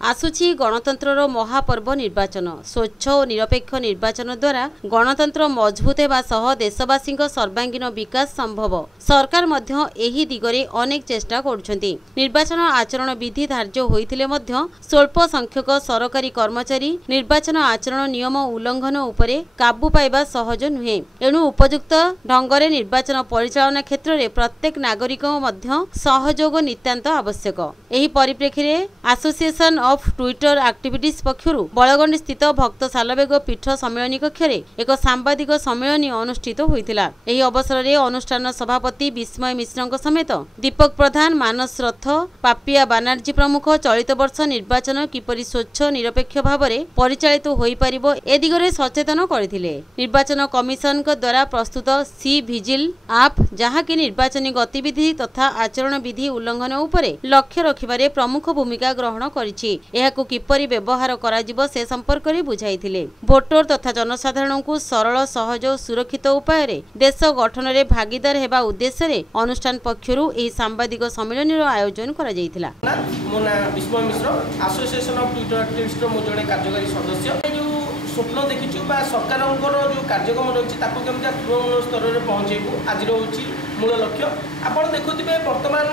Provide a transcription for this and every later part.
आसुची गणतंत्रर महापर्व निर्वाचन स्वच्छ और निरपेक्ष निर्वाचन द्वारा गणतंत्र मजबूत होगा सह देशवासी सर्वांगीन विकास संभव। सरकार मध्य एही दिगरे अनेक चेष्टा करुछंती। निर्वाचन आचरण विधि धार्य होइथिले मध्य स्वल्प संख्यक सरकारी कर्मचारी निर्वाचन आचरण नियम उल्लंघन उपरे काबू पाइबा सहज नुहे। एणु उपयुक्त ढंगरे निर्वाचन परिचालना क्षेत्र में प्रत्येक नागरिक मध्य सहयोग नितांत आवश्यक। एही परिप्रेक्षी रे एसोसिएशन ऑफ ट्विटर एक्टिविटीज पक्षरु बलगंड स्थित भक्त सालवेग पीठ सम्मेलन कक्ष रे एक सांबादिक सम्मेलन अनुष्ठित होइतिला। एही अवसर रे अनुष्ठान सभापति विस्मय मिश्रଙ୍କ समेत दीपक प्रधान, मानस रथ, पापिया बानर्जी प्रमुख चलित वर्ष निर्वाचन किपरि स्वच्छ निरपेक्ष भाव में परिचालित होई परिबो ए दिगरे सचेतन करथिले। निर्वाचन कमिशन द्वारा प्रस्तुत सी विजिल आप जहाँकि निर्वाचन गतिविधि तथा आचरण विधि उल्लंघन उपरे लक्ष्य रखिबारे प्रमुख भूमिका ग्रहण करिछि। एहाकु किपरि व्यवहार कराजिबो से संपर्क रे बुझाइथिले। भोटर तथा जनसाधारण को सरल सहज और सुरक्षित उपाय रे देश गठन रे भागीदार हेबा उद्देश्य रे अनुष्ठान पक्षरु एही सांबादिक सम्मेलन रो आयोजन करा जायथिला। मोना विस्मय मिश्र एसोसिएशन ऑफ ट्विटर एक्टिविस्ट मो जणे कार्यकारी सदस्य। जो स्वप्न देखिछु बा सरकारंकर जो कार्यक्रम रहिछि ताकु केमता तृणमूल स्तर रे पहुंचेबु आज होछि मूल लक्ष्य। आपण देखुथिबे वर्तमान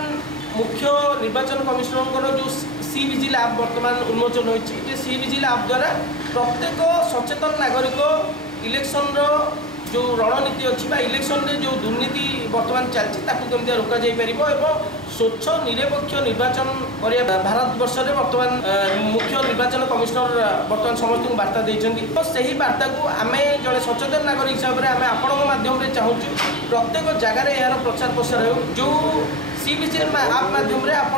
मुख्य निर्वाचन कमिशनर जो सी विजिल आप वर्तमान उन्मोचन होती। सी विजिल आप द्वारा प्रत्येक सचेतन नागरिक इलेक्शन जो रणनीति अच्छी इलेक्शन रे जो दुर्नीति वर्तमान चलती केमती रोक स्वच्छ निरपेक्ष निर्वाचन भारत वर्ष में वर्तमान मुख्य निर्वाचन कमिशनर वर्तमान समस्त वार्ता देइछन्ती। तो सही वार्ता को आम जड़े सचेतन नागरिक हिसाब से आम आपण माध्यम चाहूँ प्रत्येक जगार यार प्रचार प्रसार हो। जो सी विजिल आप माध्यम आप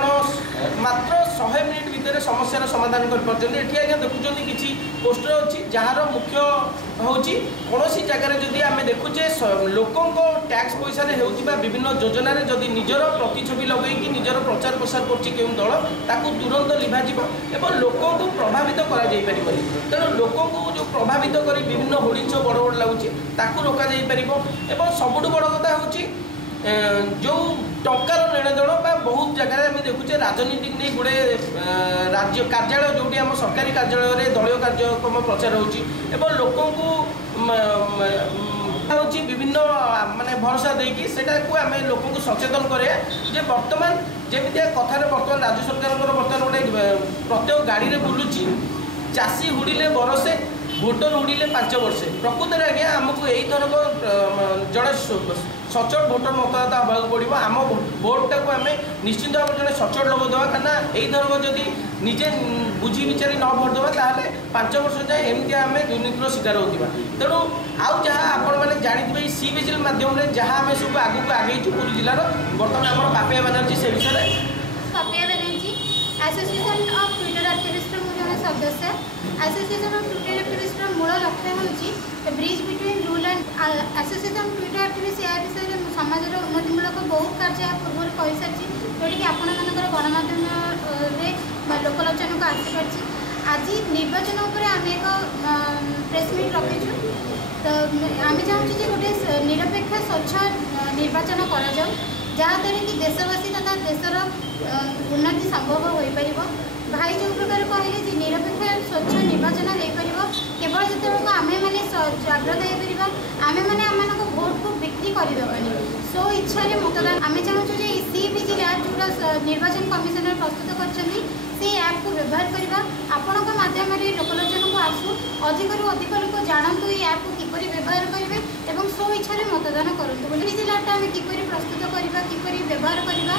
मात्र 100 मिनिट भितर समस्या समाधान कर देखुं किसी पोस्टर अच्छी जार मुख्य हूँ कौन जगार जदि आम देखुचे लोक टैक्स पैसा विभिन्न योजना जदि निजर प्रतिछवि लगे निजर प्रचार प्रसार कर दल ताकू तुरंत लिभा लोक को प्रभावित कर तेणु लोक को जो प्रभावित कर विभिन्न होर्डिंग्स बड़ बड़ लगुच रोक सबुठ बड़ कथा हूँ जो टंकार लेणदेण बहुत जगह आम देखुचे राजनीति नहीं गुड़े राज्य कार्यालय जो आम सरकारी कार्यालय दलीय कार्यक्रम प्रचार हो लोक विभिन्न माने भरोसा देकी आम लोक को सचेतन करे जे वर्तमान जमी कथार वर्तमान राज्य सरकार बर्तमान गोटे प्रत्येक गाड़ी में बुलूची चाषी हुड़िले बरसे भोटर उड़िले 5 वर्ष प्रकृत में आज्ञा आमको यही थरक जड़े सचल भोटर मतदाता हाँ पड़ो आम भोटा को आम निश्चित भाव में जड़े सचल लोक देवा कहीं यही थरक जदि निजे बुझी विचारी न भोट देवा ताले 5 वर्ष जाए एमती आम दुर्नीतिर शिकार होता। तेणु आउ जहाँ आपण मैंने जानते सी विजिल मध्यम जहाँ आम सब आगू आगे पुरी जिलार बर्तमान आम पापिया बानर्जी से विषय एसोसिएशन ऑफ ट्विटर एक्टिविस्ट जन सदस्य। एसोसिएशन ऑफ ट्विटर एक्टिविस्ट मूल लक्ष्य हूँ bridge between rule and association Twitter activist या विषय में समाज उन्नतिमूलक बहुत कार्य पूर्व कर सारी जोटि आपण मानकर गणमाध्यम लोकलोचन को आसी पार्टी। आज निर्वाचन उपर आम एक प्रेस मीट रखीचु। तो आम चाहूँ गोटे निरपेक्ष स्वच्छ निर्वाचन कर जहाँद्वारा कि देशवासी तथा देशर उन्नति संभव हो पार। भाई जो प्रकार कहले कि निरपेक्ष स्वच्छ निर्वाचन हो पार केवल जो आम मैंने जागृत हो आम मैंने आम भोट को बिक्री करदेवानी सो इच्छा मतदान आम चाहूँ सी विजिल ऐप जो निर्वाचन कमिशनर प्रस्तुत कर ऐप को व्यवहार करवा आपण मध्यम लोकलोचन को आसू अधिक अधिक लोक जानतु ये ऐप को किपर व्यवहार करेंगे और स्व इच्छा मतदान करूँ विजिल ऐप आम किपर प्रस्तुत करवा किपर व्यवहार करवा